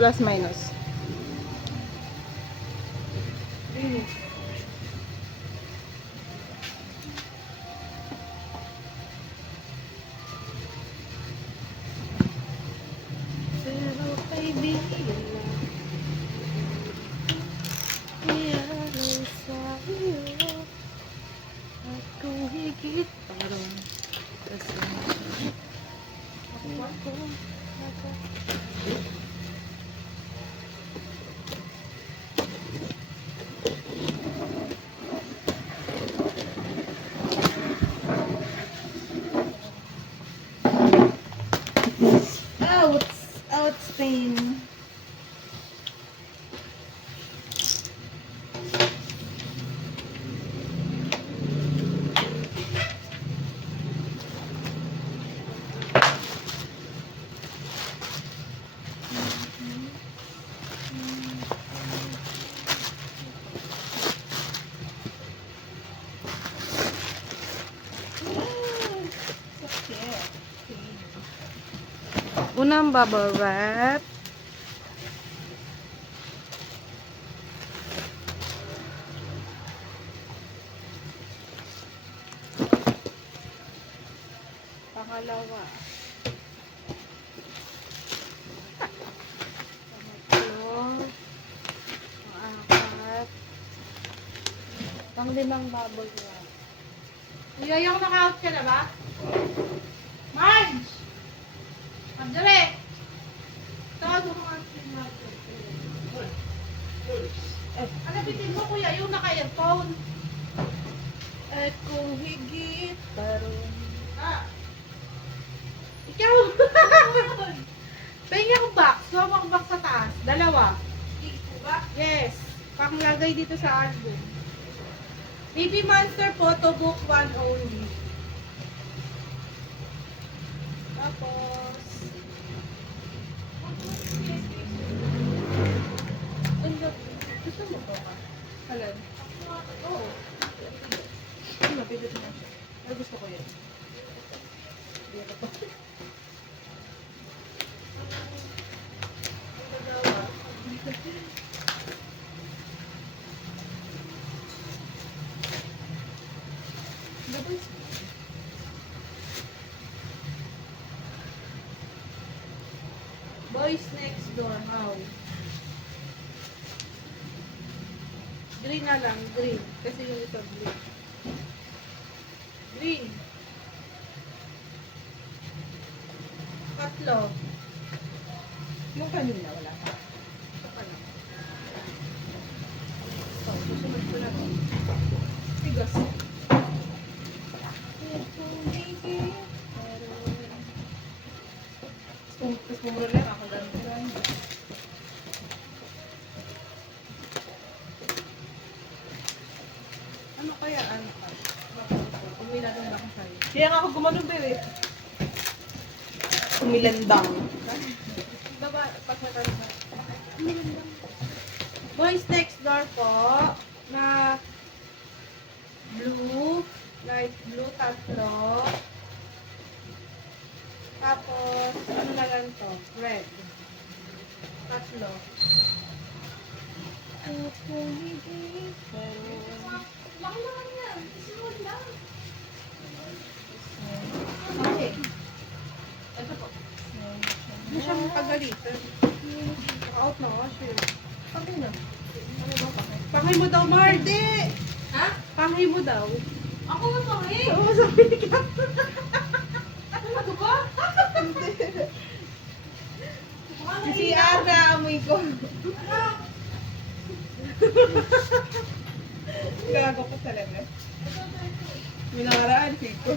Plus minus. Pero kaibigan lang, iyaroon sa iyo. At kung higit parang kasama ako. Outs pain. Unang bubble wrap. Pangalawa. Pangatlo. Pang-apat. Pang-limang bubble wrap. Yung naka-out ka na ba? Marge! Marjorie! Tawag mo mga Marjorie. Ano bitin mo kuya? Yung naka-earphone. At kung higit parang Ah! Ikaw! Pahinga akong box. Huwag akong box sa taas. Dalawa. higit ba? Yes. Panglagay dito sa album. Baby Monster Photo Book 1 only. Tapos, Ano? Gusto mo ba ka? alin? Oo. Ano? Pindot mo siya. Ay, gusto ko yan. Hindi ako pa. Boys Next Door. How? Green na lang. Green. Kasi yung isa blue. Green. Tatlo. Yung kanina, wala pa. Saka lang. So, susunod ko lang. Tigas. Tapos pumura lang ako lang. Ano kaya? Ano ka? Umilan lang ako sa'yo. Kaya nga ako gumanon ba eh. Umilandang. Baba, pag nakalma. Boys Next Door po na blue, light blue, tatlo. Tapos, ano na lang to? Red. Tatlo. At kung higit parang Laki naman yan. Isunod lang. okay. Ito po. Hindi siya makagalitan. Naka-out na ako siya. Okay na. Ano ba pa? Pangay mo daw, Mardi! Ha? Pangay mo daw. Ako nga pa eh. Oo, sabi ka. Ano ba? Si Ana, amoy ko. Gago ko talaga. Minaraan ko.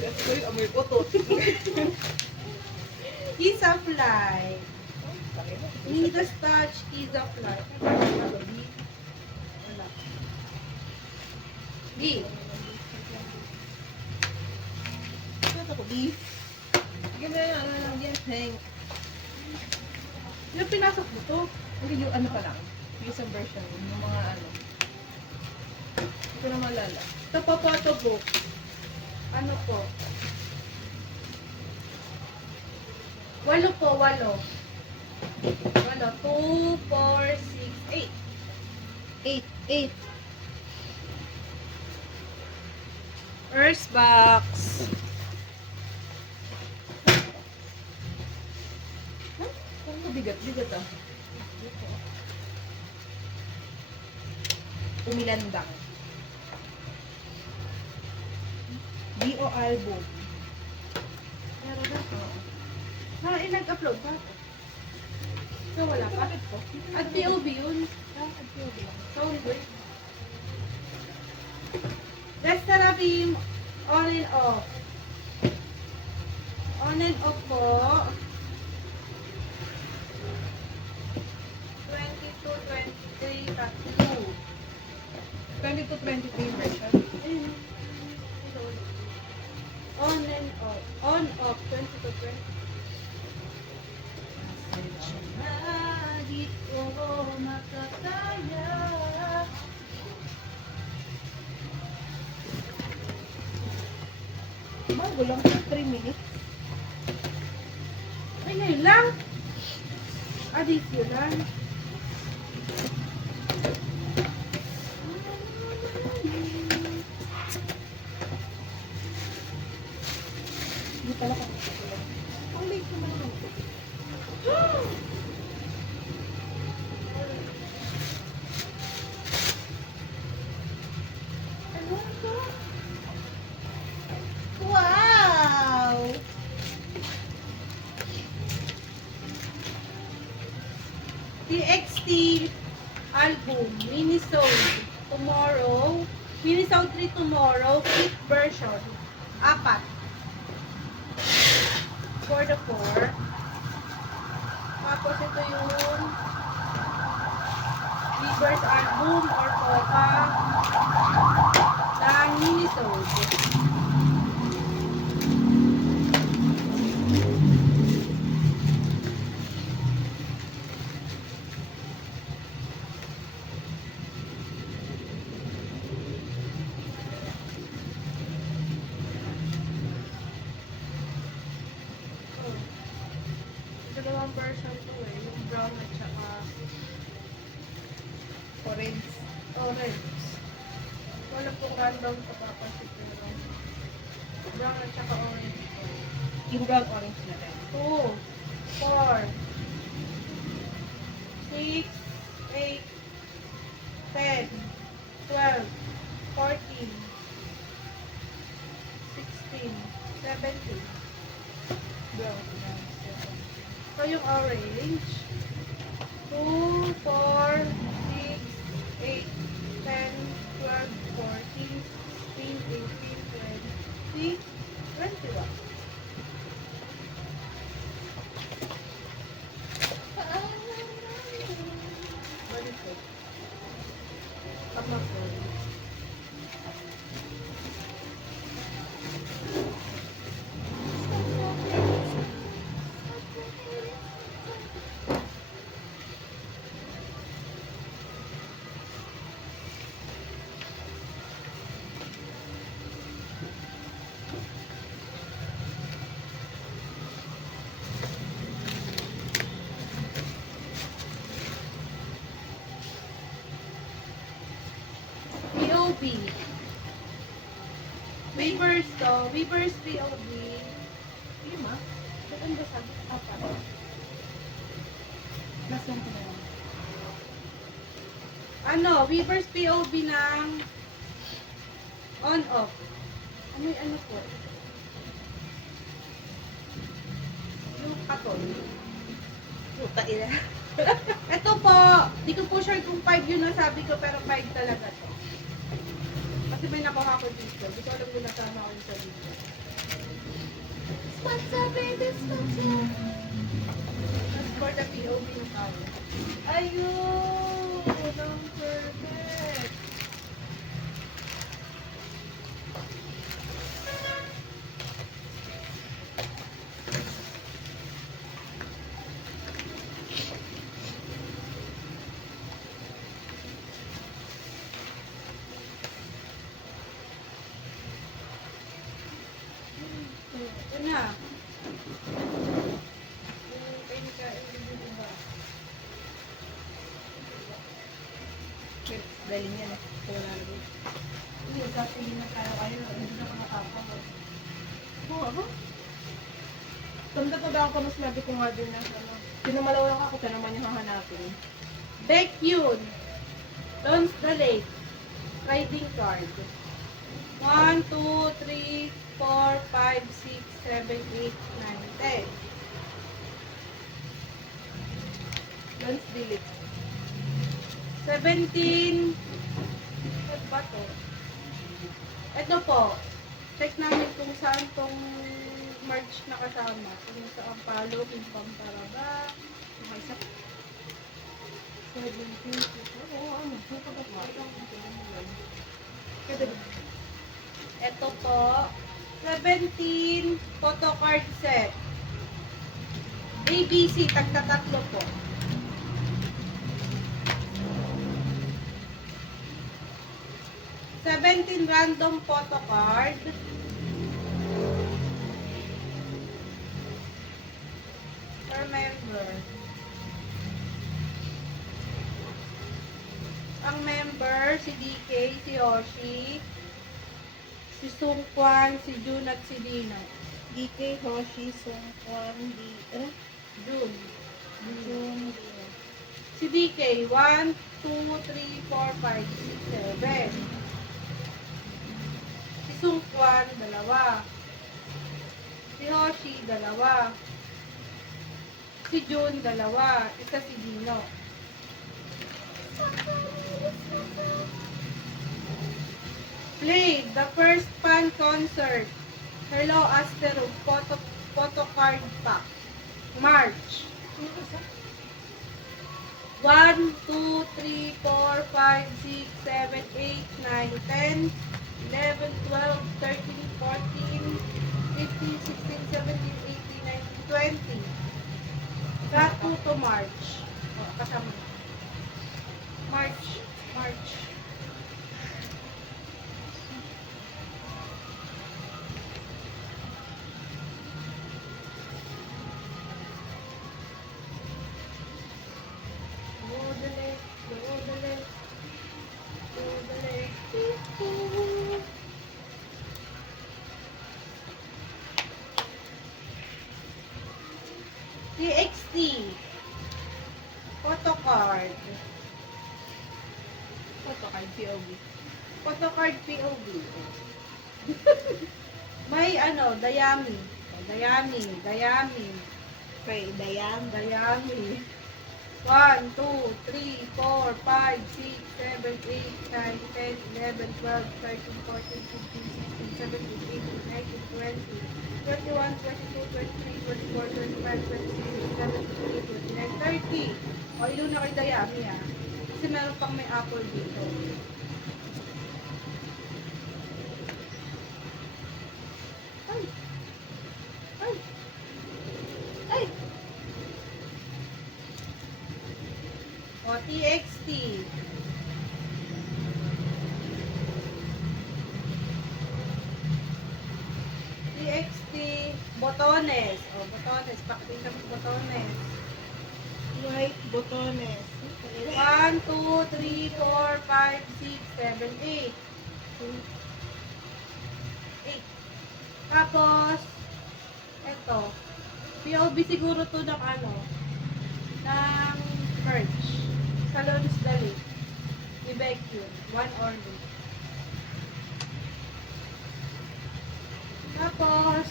Ito yung amoy ko to. Kiss of life. Midas touch, kiss of life. Wala. B. Ito ko, beef. Sige na yan, ano lang yan, hang. Yung pinasok mo to. Hindi yung ano pa lang. Yung isang version, yung mga ano. Hindi ko na malala. Ito po, photo book. Ano po? 8 po, 8. 2, 4, 6, 8. 8. First box. Ang mabigat-bigat ah. Umilandang. B.O. album. Meron na. Nag-upload pa. So, wala pa. At POV yun. Soundboard. Let's therapy on and off. On and off po. 22, 23, 32. 22-23 version. Ayun. On and off. On, off. 22, 23. Di ko makakaya. Bago lang 3 minutes. Ay, ngayon lang. Additional. Hindi pala kami katulad. Ang late naman ako. Ano to? Wow! TXT album, Minisode, tomorrow. Minisode 3 tomorrow, 5th version. 4. For the 4. Tapos ito yung Weaver's album or Coca ng Minisode. Dalawang version to eh, yung brown at saka Orange. orange. Wala pong random papapansin pero brown at saka orange. Yung brown orange na rin. 2, 4, 6, 8, 10, 12, 14, 16, 17. Brown. So yung orange, 2, 4, 6, 8, 10, 12, 14, 16, 18, 20, 21. Balik ko. Tama po. POV. Weavers to. Weavers POV. Lima? Saan ba sabi? 4. Plus 1 na lang. Ano? Weavers POV ng on-off. Ano yung ano po? Yung katol. Puta ina. Ito po, di ko po sure kung 5 yun ang sabi ko, pero 5 talaga to. Kasi may nakuha ko dito. Di ko alam kung nasama ko yun sa video. Sponsor, baby, sponsor. That's for the POV ng tao. Ayun! Don't forget! Ito na. Yung kain-kain din ba? Galing yan eh. Ito wala na doon. Hindi, sasabihin na tayo kayo. Hindi na makakapag. Oo, ako. Tanda-tanda ako mas labi ko nga din na ano. Pinamalaw lang ako, siya naman yung hahanapin. Baekhyun. Lons the Lake. Trading card. 1, 2, 3, 4, 5, 6, 7, 8, 9, 10. Lance delete. 17. Ano ba to? Ito po. Check namin kung saan tong merch na kasama. Kung saan palo, kung pamparaba. Okay, isa. 17. Oo, ano? Nakagat mo. Kada Ito po. 17 photo card set. ABC, tagtatatlo po. 17 random photo card. Per member. Ang member, si DK, si Yoshi, si Sungkwan, si Jun at si Dino. DK, Hoshi, Song, Kwan, Jun. Jun, Si DK, 1, 2, 3, 4, 5, 6, 7. Si Sungkwan, 2. Si Hoshi, 2. Si Jun, 2. Isa si Dino. Played the first fan concert. Hello, Astero. Photo card pack. March. 1, 2, 3, 4, 5, 6, 7, 8, 9, 10, 11, 12, 13, 14, 15, 16, 17, 18, 19, 20. Got 2 to March. O, kasama. March. March. TXT. Photo card. photo card, POV. Photo card POV. May ano, Dayami. Dayami. Kay Dayan. Dayami. 1, 2, 3, 4, 5, 6, 7, 8, 9, 10, 11, 12, 13, 14, 15, 16, 17, 18, 19, 20, 21, 22, 23, 24, 25, 26, 27, 28, 29, 30. O, yun na kay Dayami ah. Kasi meron pang may apple dito. Ay! Ay! Ay! O, TXT. TXT. Botones. O, botones. Pakita mo botones. White botones. 1, 2, 3, 4, 5, 6, 7, 8. 8. Tapos, eto. POV siguro to ng ano, ng merch. Salons Dali. Ni Baekhyun. 1 order. Tapos,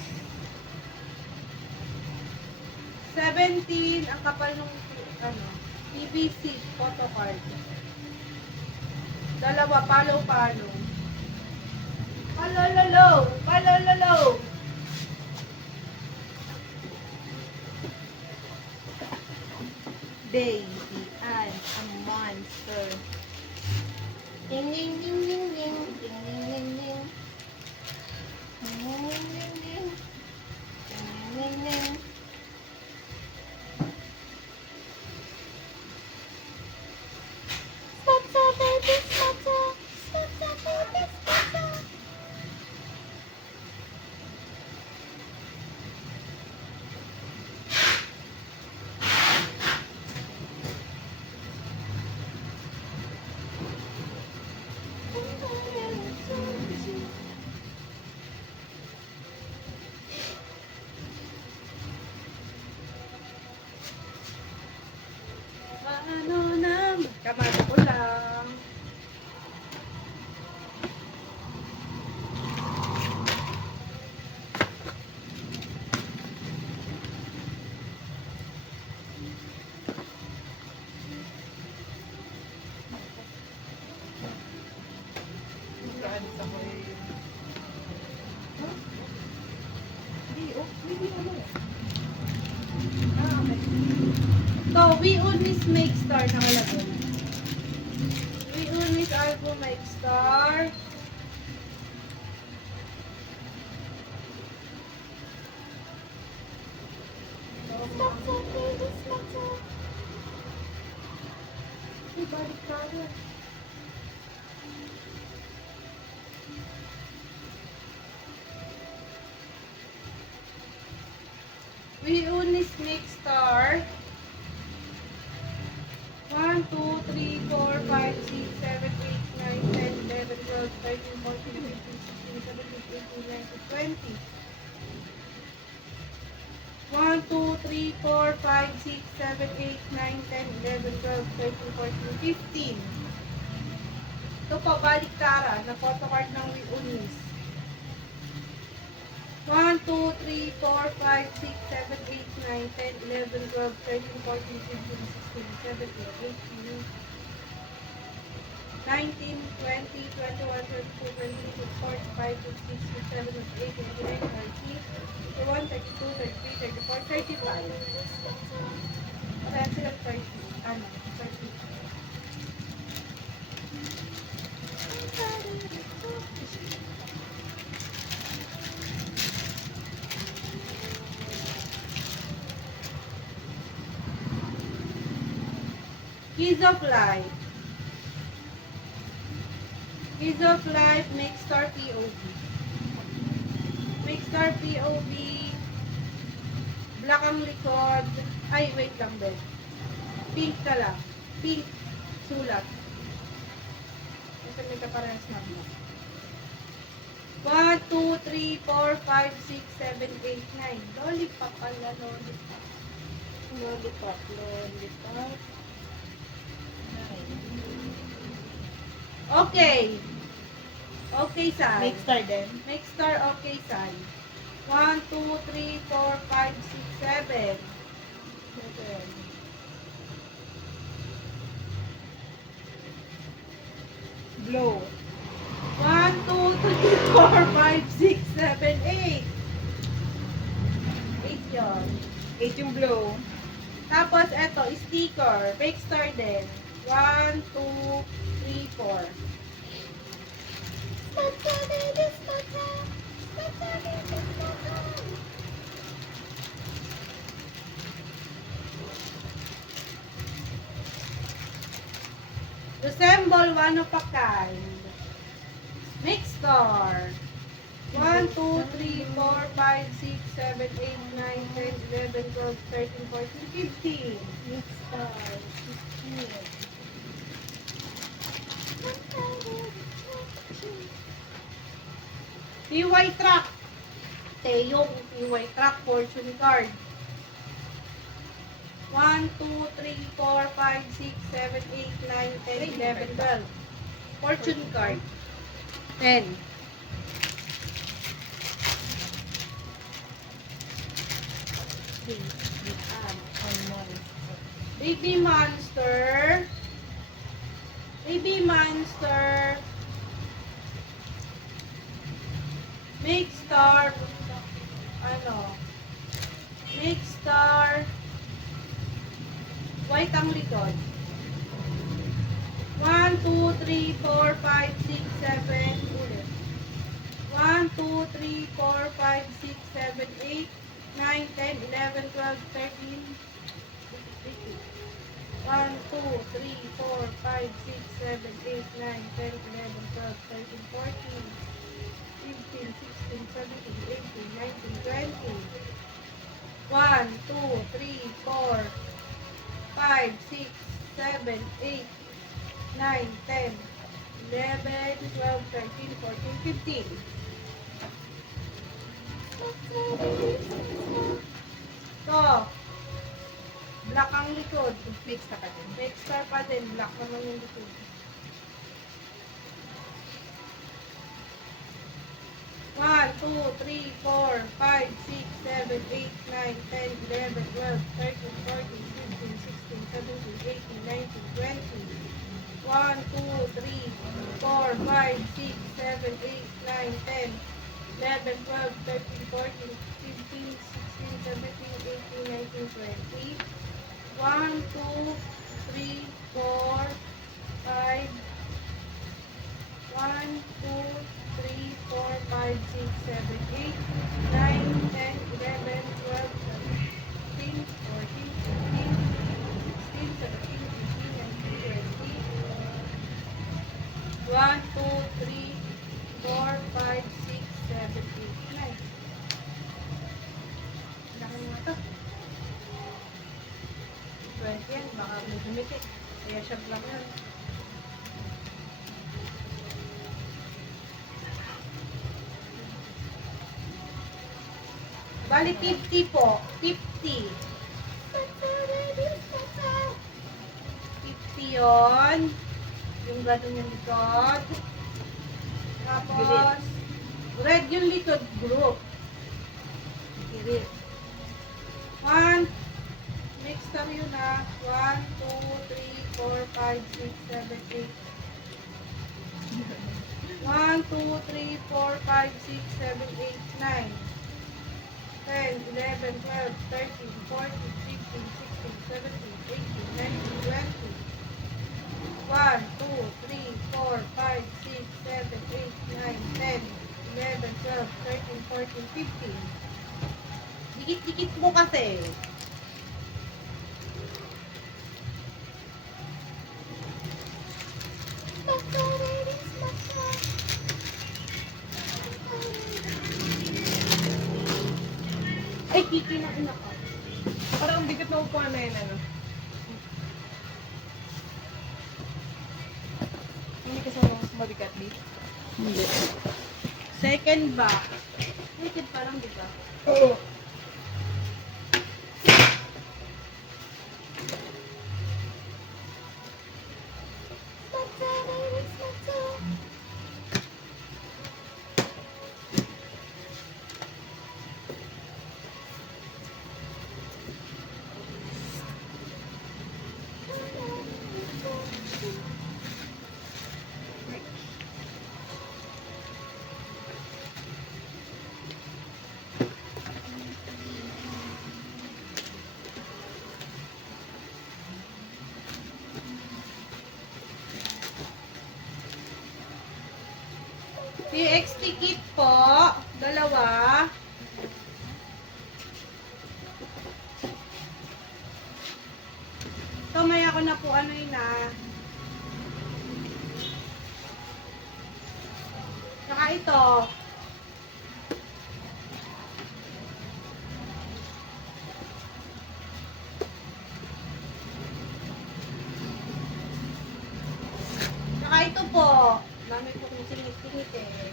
17 ang kapal nung ano, PVC photo card. 2, palo-palo. Palololo! Palololo! Baby, I'm a monster. Ding ding ding ding ding ding ding ding ding. Ding ding ding ding. Ding ding ding. Spotsa baby spotsa. Spotsa baby spotsa. Paano naman? Kamay ko lang. Mag-aalis ako eh. Huh? Hindi, oh. Hindi ano. Ah, okay. So, we always make star nakalagay. We always album make star. Ay, balik ka na. We only make star. 1, 2, 3, 4, 5, 6, 7, 8, 9, 10, 11, 12, 13, 14, 15, 16, 17, 18, 19, 20. 1, 2, 3, 4, 5, 6, 7, 8, 9, 10, 11, 12, 13, 14, 15. Ito po, baliktaran na photocard ng Unis. 1, 2, 3, 4, 5, 6, 7, 8, 9, 10, 11, 12, 13, 14, 15, 16, 17, 18, 19, 20, 21, 22, 23, 45, 56, 57, 58, 59, 30, 31, 32, 33, 34, 35. Wala sila 30. Ano? 30. Kids of Life. Kids of Life, make star POV. Make star POV. Black ang likod. Ay, wait lang, Ben. Pink ka lang. Pink. Sulat. Kasi may kaparehas na mo. 1, 2, 3, 4, 5, 6, 7, 8, 9. Lollipop pala, lollipop. Lollipop, lollipop. Okay. Okay, Sai. Make star din. Make star, okay, Sai. 1, 2, 3, 4, 5, 6, 7. Blow. 1, 2, 3, 4, 5, 6, 7, 8. 8 yun. 8 yung blow. Tapos, eto, sticker. Make star din. 1, 2, 3, 4. Resemble one of a kind. Make star. 1, 2, 3, 4, 5, 6, 7, 8, 9, 10, 11, 12, 13, 14, 15. Make star. 15. TY Truck. Teyong TY Truck fortune card. 1, 2, 3, 4, 5, 6, 7, 8, 9, 10, 11, 12. Fortune card. 10. Baby Monster. Baby Monster. Make star. Ano? Make star. White ang likod. 1, 2, 3, 4, 5, 6, 7. Ulit. 1, 2, 3, 4, 5, 6, 7, 8, 9, 10, 11, 12, 13. 1, 2, 3, 4, 5, 6, 7, 8, 9, 10, 11, 12, 13, 14, 15, 16, 17, 18, 19, 20. 1, 2, 3, 4, 5, 6, 7, 8, 9, 10, 11, 12, 13, 14, 15. So, Black ang likod. Fix na ka din. May extra pa din. Black naman yung likod. 1, 2, 3, 4, 5, 6, 7, 8, 9, 10, 11, 12, 13, 14, 15, 16, 17, 18, 19, 20. 1, 2, 3, 4, 5, 6, 7, 8, 9, 10, 11, 12, 13, 14, 15, 16, 17, 18, 19, 20. 1, 2, 3, 4, 5, 1, 2, 3, 4, 5, 6, 7, 8, 9, 10, 11, 12, 13, 14, 15, 16, 17, 18, 19, 20. 1, 2, 3, 4, 5, 6, 7, 8, 9. Laki nga to. 20 yan, baka may dumikit. Kaya siya lang yan. Bali 50 po. 50. 50 yun. Yung gano'n yung likod. Tapos, red yung likod group. Girit. 1, next time yun na. 1, 2, 3, 4, 5, 6, 7, 8. 1, 2, 3, 4, 5, 6, 7, 8, 9. 10, 11, 12, 13, 14, 15, 16, 17, 18, 19, 20. 1, 2, 3, 4, 5, 6, 7, 8, 9, 10, 11, 12, 13, 14, 15. Dikit-dikit mo kasi. Ay, kiki na ina ko. Parang ang bigat na upuan na yun, ano? Hindi ka sa mabigat, di? Hindi. Second back. Second parang diba? Oo. PXT kit po. Dalawa. Ito may ako na po ano yun na. Saka ito. Saka ito po. Dami po kung singit-singit eh.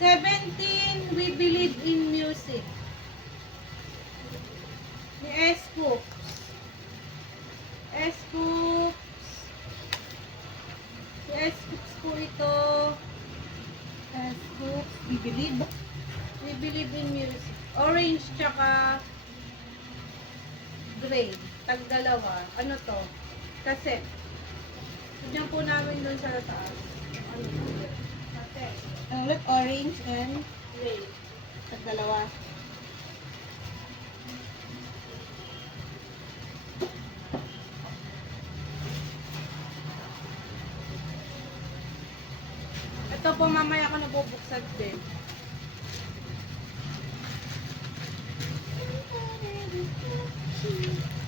"17, we believe in music." Ni S-Coops. S-Coops. Si S-Coops po ito. S-Coops, we believe. We believe in music. Orange tsaka gray. Tag-dalawa. Ano to? Kasi, tudyan po namin doon sa taas. Ano to? Kasi, Ang ulit, orange and gray. tag-dalawa. Ito po mamaya ko nabubuksan din.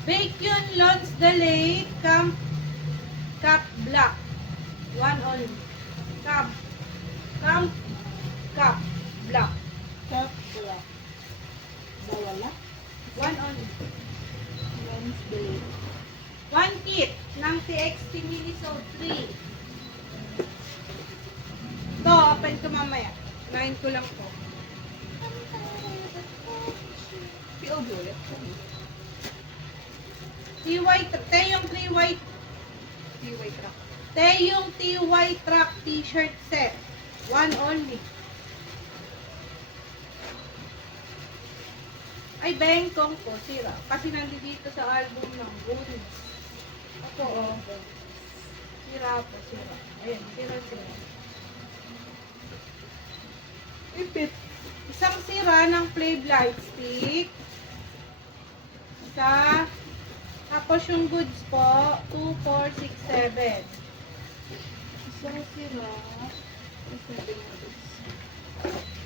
Bacon Lons Delay Camp Cap Black. One only. Cap Black. Cup, wala. Dawala. One only. Wednesday. One kit ng TXT Minisode 3. Ito, open ko mamaya. 9 ko lang po. POV ulit. Teyong TY track. Teyong TY Track t-shirt set. One only. Ay, bengkong ko, sira. Kasi nandito sa album ng Goonies. Ako, oh. Sira po, sira. Ayan, sira. Ipit. Isang sira ng Play Light Stick. Isa. Tapos yung goods po, 2, 4, 6, 7. Isang sila. Isang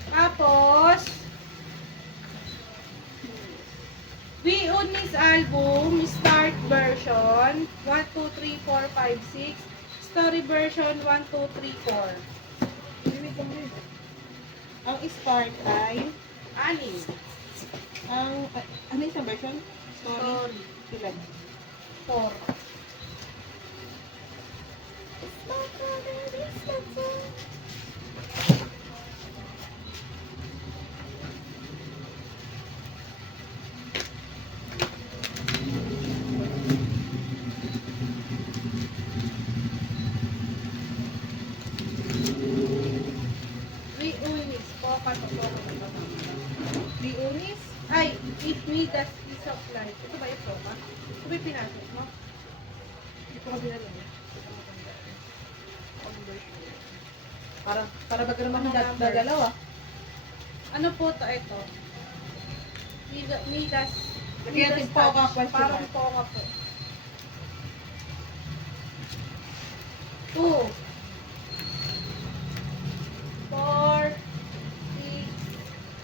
Tapos, We Unis album, start version, 1, 2, 3, 4, 5, 6. Story version, 1, 2, 3, 4. Ang start ay, Ani. ano yung version? Story. Ilan? 4. We Unis po, patok. The Unis? Ay, give me the piece of life. Ito ba ito ba? Ito ba yung pinasok mo? Hindi ko kasi alam. Para baga naman Ano number? dagalaw ah. Ano po ito? Midas. Lagyan natin po ka question Parang mark. po ka po. 2 4 6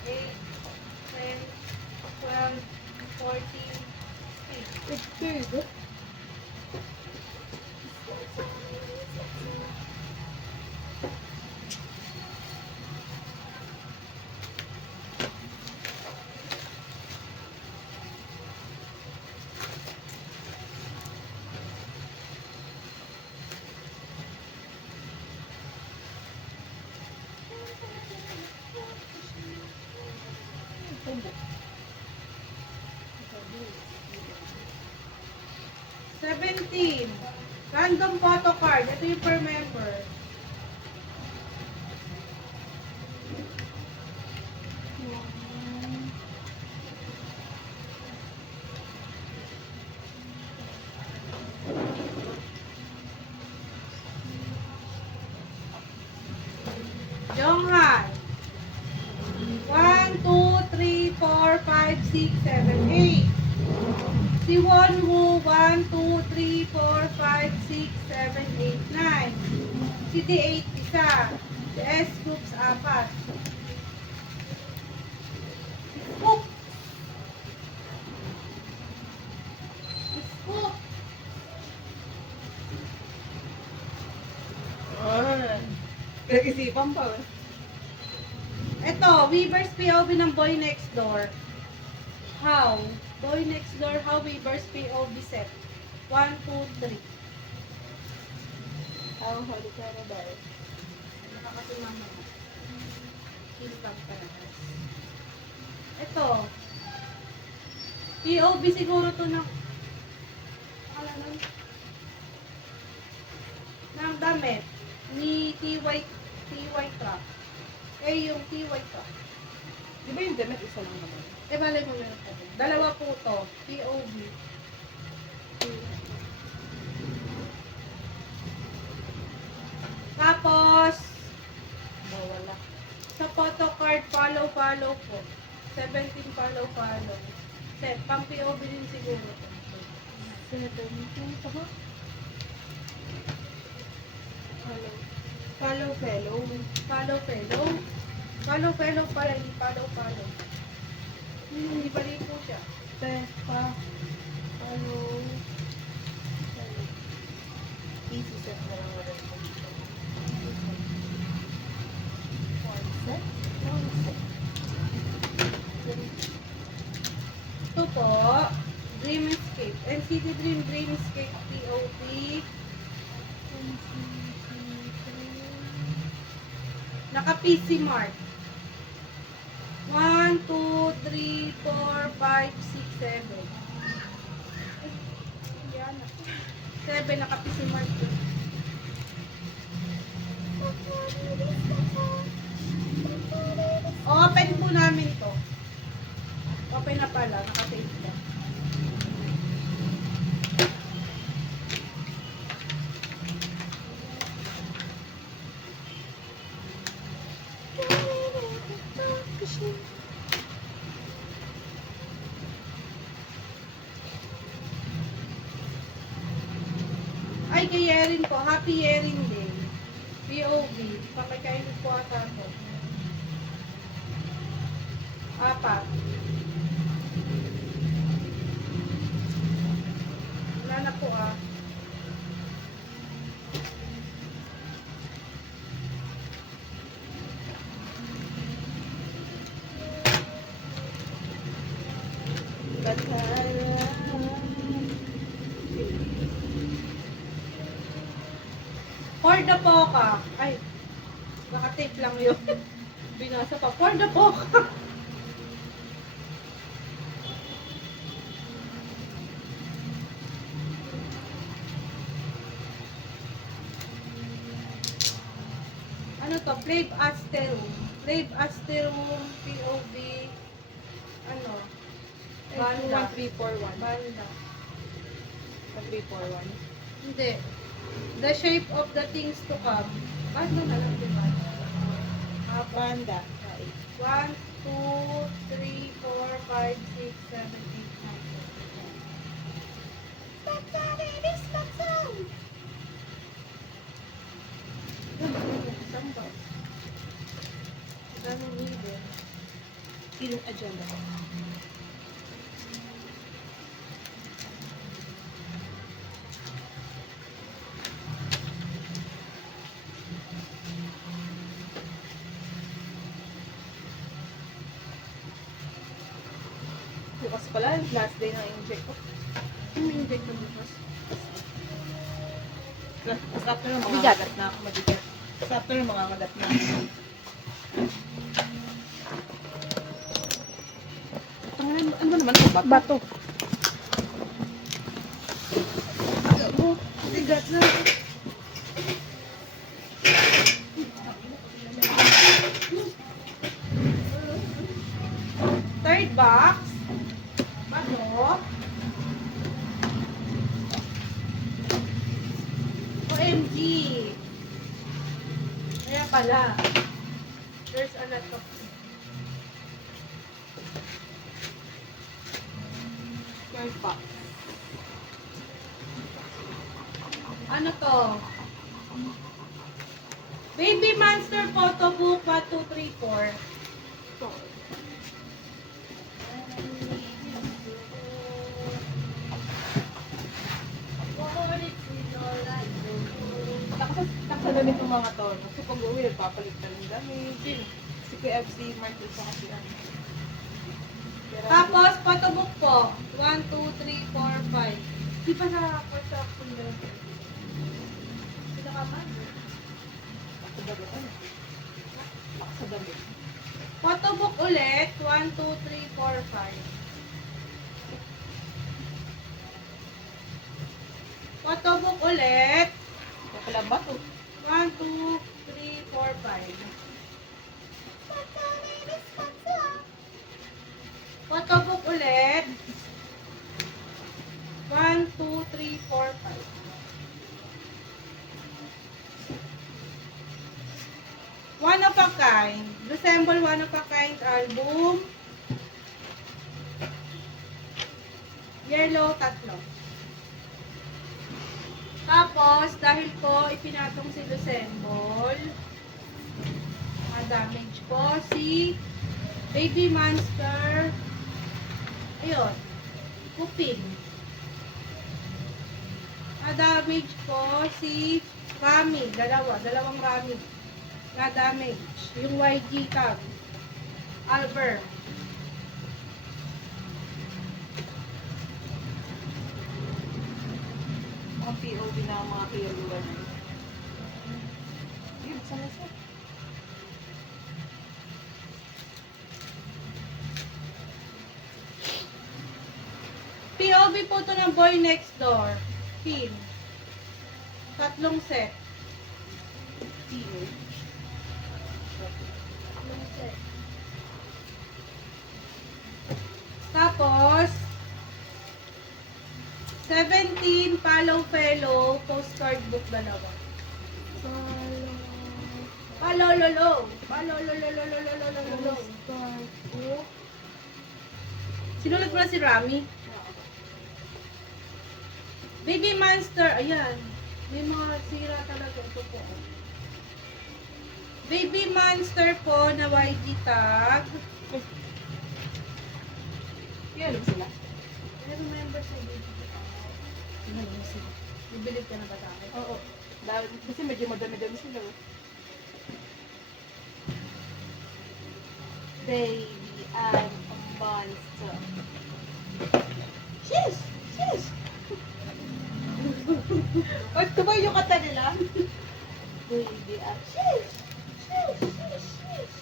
8 10 12 14 15. Tubo. 17. Random photo card. Ito yung per member. Jonghan. 1, 2, 3, 4, 5, 6, 7, 8. Si Wonwoo, 1, 2, 3, 4, 5, 6, 7, 8, 9. Si D8, isa. Si S groups, 4. Scoop. Scoop. Pinag-isipan pa eh. Ito, Weaver's POV ng Boy Next Door. How? Boy Next Door, how Weaver's POV set? 1, 2, 3. How do ka na ba? Nakakasimang mo. Stop ka na. Ito. POV siguro to ng alam nun? Ng damit ni TY Truck. Eh, yung TY Truck. Di ba yung damit isa lang naman? Eh, malay mo meron pa din. Dalawa po to. POV. Tapos, Bawala. sa photo card, follow po. 17 follow. Set, pang POV din siguro. 17 pa ba? Follow fellow. Follow pala, hindi follow. Hindi pa rin po siya. Pepa. Follow. Easy set na lang wala ko. One set. Ito po, Dreamscape. NCT Dreamscape POV. Naka PC Mark. 1, 2, 3, 4, 5, 6, 7. Yan. 7, nakapisimark ko. Open po namin to. Open na pala, naka-tape na. Ay, kay Yerin po. Happy Yerin Day. POV. Pakikainin po ata ako. 4. Wala na po ah. For the Poca. Ay, naka-tape lang yun. Binasa pa. For the Poca. Ano to? Flave Asterum. Flave Asterum, POV, ano? Banda. 1341. Banda. 1341. Hindi. The shape of the things to come. Banda na lang, di ba? Banda. 1, 2, 3, 4, 5, 6, 7, 8, 9, 10. Spatsa, baby, spatsa! Sambal. Daming hidden. Hidden agenda. Bukas pala, last day ng inject ko. Ano yung inject na bukas? Tapos after ng mga Bigat. magat na, mabigat. Tapos after ng mga magat na. Ano ba naman ito? Bato. Oh, bigat na. Third box. Bato. OMG. Kaya pala. There's a lot of Third box. ano to? Baby Monster Photo Book 1, 2, 3, 4. Taksa na nito mga to. So pag uwi, nagpapalit ka ng damit. Si KFC, Martin sa kasi ano. Tapos, photo book po. 1, 2, 3, 4, 5. Di ba nakakuha sa kundo? Pinakaman. Taksa damit. Ano? Taksa damit. Photo book ulit. 1, 2, 3, 4, 5. Photo book ulit. Kaya pala ba to? 1, 2, 3, 4, 5. Photo book ulit. 1, 2, 3, 4, 5. One of a kind. December one of a kind album. Yellow, tatlo. Tapos, dahil po ipinatong si Lucembol, damage po si Baby Monster. Ayun. Kupin. Na-damage po si Rami. Dalawang Rami. Na-damage. Yung YG tag. Albert. Mga POV na mga kailugan na yun. Yun, sana siya. POV po to ng Boy Next Door. Team. 3 set. Tapos, 17 Follow Fellow postcard book dalawa. Palololo. Palololo. Sinulat mo na si Rami? Baby Monster. Ayan. May mga sira talaga ito po. Baby Monster po na YG tag. Yan, alam sila. I remember sa baby tag. Alam sila. Bibilib ka na ba sa akin? Oo. Dahil, kasi medyo madami-dami sila. Baby, I'm a monster. Sheesh! Sheesh! O, ito ba yung kata nila? Baby, I'm... Sheesh! Sheesh! Sheesh! Sheesh!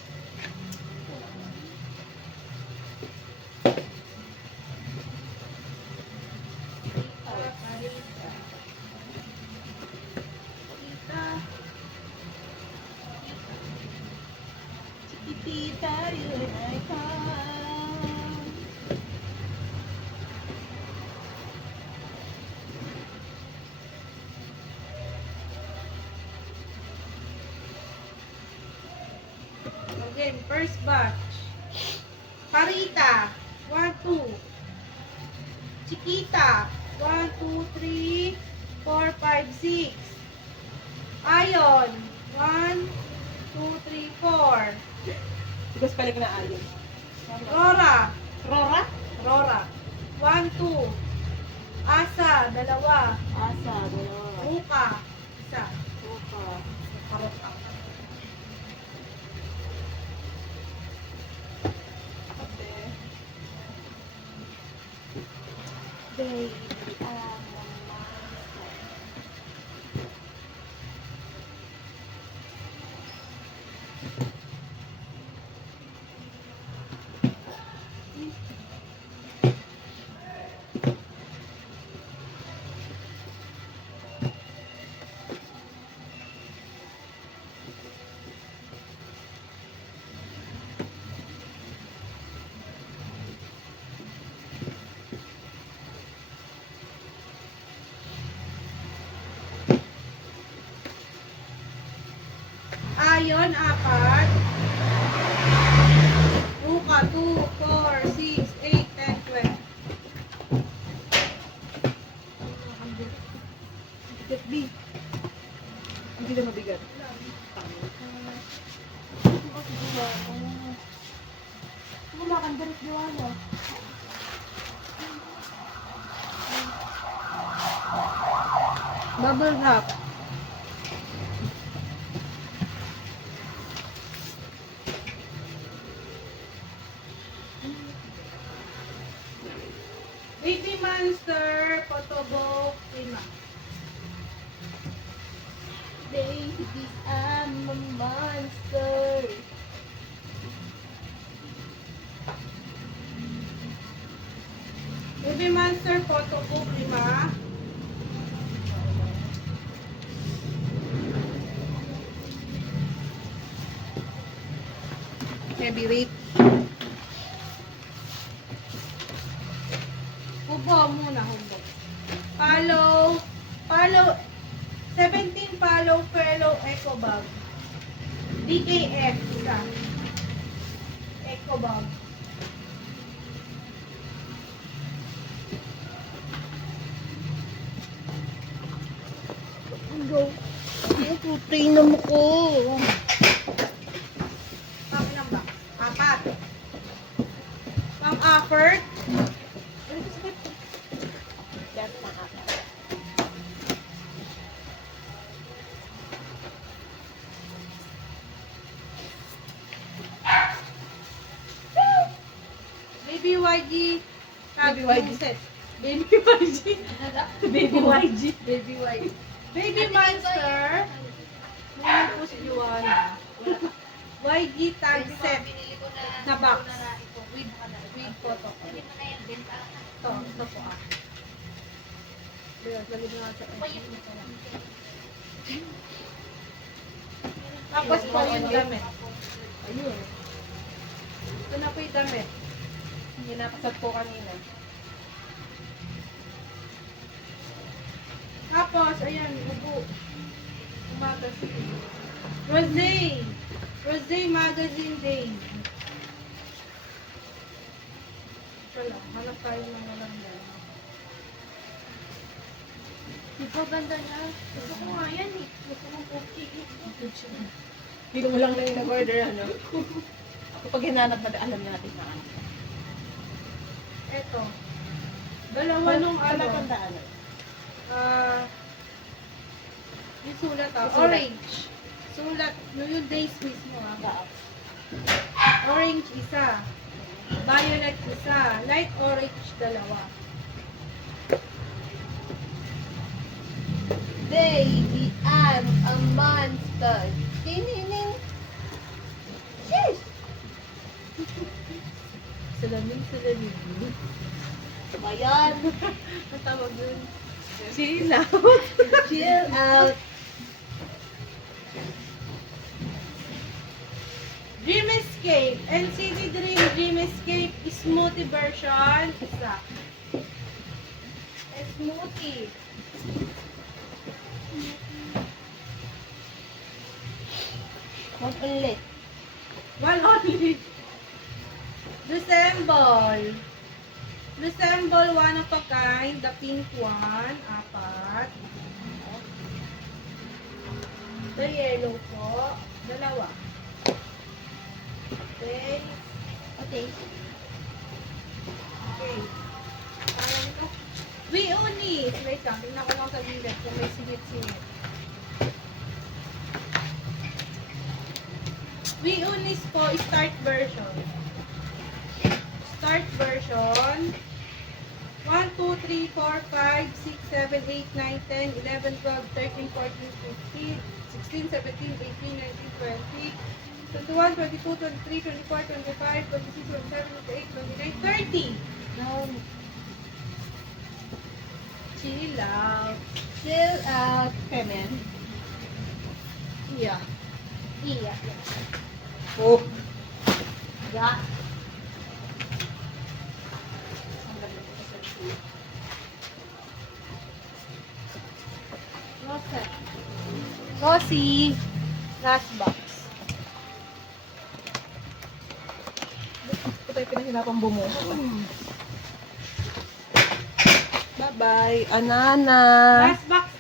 Chiquitita, you and I come. Okay, first batch. Parita. 1, 2. Chiquita. 1, 2, 3, 4, 5, 6. Ayon. 1, 2, 3, 4. Because pala na ayon. Rora. Rora? Rora. 1, 2. Asa. 2. Asa, dalawa. Ruka. 1. Ruka. Karoka. Baby, I'm a monster. Ayon, 4. Ruka, 2, 4, 6, 8, 10, 12. Bigat B. Hindi na mabigat. Wala kang darit diwala. Bubble wrap. Baby Monster, Photobook, 5. Baby, I'm a monster. Baby Monster, Photobook, 5. Heavyweight. Hubo muna, hubo. Follow, 17 follow, fellow, eco bag. DKF, isa. Eco bag. Putay na mo ko. Pang-ilang ba? 4. Pang-effort. That's my ata. Baby YG. Baby YG. Set. Baby YG. Baby YG. Baby YG. Baby Monster. Ngayon po si Joanna. YG tag set. Na box. With photo. Ito po ah. Dali mo nga sa Tapos po yung damit. Ayun. Ito na po yung damit. Hindi nakasat po kanina. Tapos, ayan, ubo. Umaga Rosé! Rosé Magazine Day. Ito lang, hanap tayo ng malanda. Di ba ganda niya? Gusto ko nga yan eh. Gusto ko cookie. Hindi mo lang na yung nag-order, ano? Kapag hinanap natin, alam natin na ano. Ito. Dalawa nung ano. Tandaan. Yung sulat ah. Yung sulat. Orange. Sulat. Yung days mismo ah. Orange isa. Violet isa. Light orange dalawa. They, the ant, a monster. Ding, ding, ding. Yes! Salamin. Ayan. Ang tawag dun. Sila. Chill out. Dream Escape. NCT Dream Escape smoothie version. Isa. Smoothie. What ulit? One only. Resemble. Resemble one of a kind. The pink one. Apat. The yellow po. Dalawa. Okay. Okay. Okay. Kaya nito. We only. Wait lang. Tingnan ko lang sa gilid kung may singit-singit. We only po start version. Start version. 1, 2, 3, 4, 5, 6, 7, 8, 9, 10, 11, 12, 13, 14, 15, 16, 17, 18, 19, 20, 21, 22, 23, 24, 25, 26, 27, 28, 29, 30. Now, Chill out. chill out. Kemen. Yeah. Iya. Oh. Ya. Rosa. Rosie. Last box. Ito tayo pinahirapan bumuo. Bye-bye. Anana. Last box